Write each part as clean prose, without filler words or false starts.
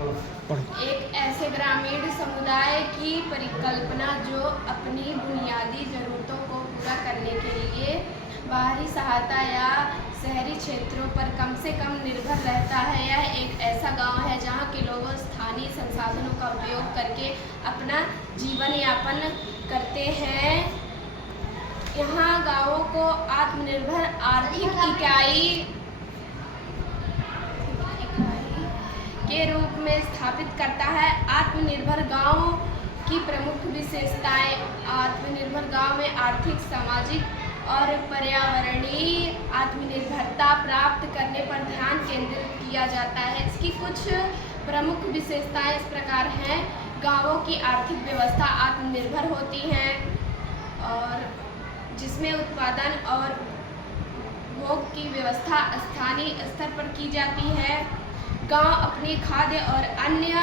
एक ऐसे ग्रामीण समुदाय की परिकल्पना जो अपनी बुनियादी ज़रूरतों को पूरा करने के लिए बाहरी सहायता या शहरी क्षेत्रों पर कम से कम निर्भर रहता है। यह एक ऐसा गांव है जहां के लोग स्थानीय संसाधनों का उपयोग करके अपना जीवन यापन करते हैं। यहाँ गांवों को आत्मनिर्भर आर्थिक इकाई के रूप में स्थापित करता है। आत्मनिर्भर गांव की प्रमुख विशेषताएं: आत्मनिर्भर गांव में आर्थिक, सामाजिक और पर्यावरणीय आत्मनिर्भरता प्राप्त करने पर ध्यान केंद्रित किया जाता है। इसकी कुछ प्रमुख विशेषताएं इस प्रकार हैं। गांवों की आर्थिक व्यवस्था आत्मनिर्भर होती है और जिसमें उत्पादन और भोग की व्यवस्था स्थानीय स्तर पर की जाती है। गांव अपनी खाद्य और अन्य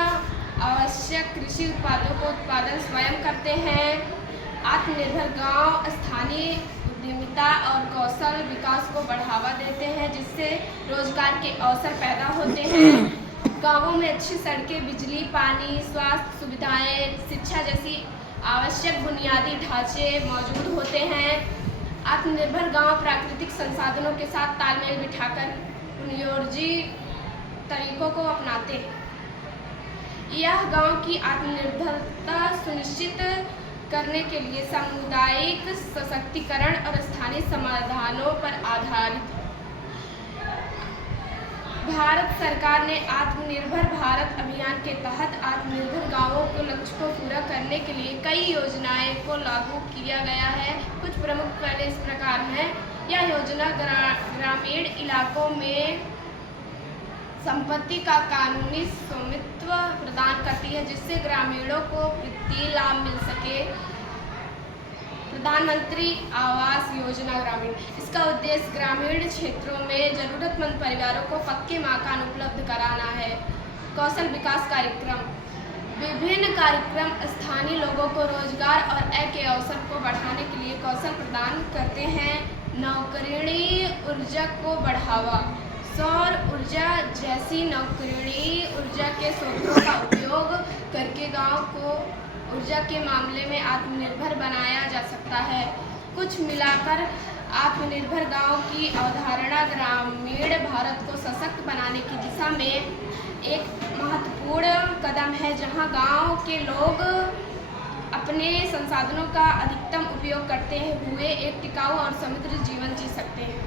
आवश्यक कृषि उत्पादों को उत्पादन स्वयं करते हैं। आत्मनिर्भर गांव स्थानीय उद्यमिता और कौशल विकास को बढ़ावा देते हैं, जिससे रोजगार के अवसर पैदा होते हैं। गांवों में अच्छी सड़कें, बिजली, पानी, स्वास्थ्य सुविधाएं, शिक्षा जैसी आवश्यक बुनियादी ढांचे मौजूद होते हैं। आत्मनिर्भर गांव प्राकृतिक संसाधनों के साथ तालमेल बिठाकर पुनर्योजी तरीकों को अपनाते हैं। यह गांव की आत्मनिर्भरता सुनिश्चित करने के लिए सामुदायिक सशक्तिकरण और स्थानीय समाधानों पर आधारित है। भारत सरकार ने आत्मनिर्भर भारत अभियान के तहत आत्मनिर्भर गांवों के लक्ष्य को पूरा करने के लिए कई योजनाएं को लागू किया गया है। कुछ प्रमुख पहले इस प्रकार हैं। यह योजना ग्रामीण इलाकों में संपत्ति का कानूनी स्वामित्व प्रदान करती है, जिससे ग्रामीणों को वित्तीय लाभ मिल सके। प्रधानमंत्री आवास योजना ग्रामीण, इसका उद्देश्य ग्रामीण क्षेत्रों में जरूरतमंद परिवारों को पक्के मकान उपलब्ध कराना है। कौशल विकास कार्यक्रम, विभिन्न कार्यक्रम स्थानीय लोगों को रोजगार और आय के अवसर को बढ़ाने के लिए कौशल प्रदान करते हैं। नवीकरणीय ऊर्जा को बढ़ावा, सौर ऊर्जा जैसी नवीकरणीय ऊर्जा के स्रोतों का उपयोग करके गांव को ऊर्जा के मामले में आत्मनिर्भर बनाया जा सकता है। कुछ मिलाकर आत्मनिर्भर गांव की अवधारणा ग्रामीण भारत को सशक्त बनाने की दिशा में एक महत्वपूर्ण कदम है, जहां गांव के लोग अपने संसाधनों का अधिकतम उपयोग करते हुए एक टिकाऊ और समृद्ध जीवन जी सकते हैं।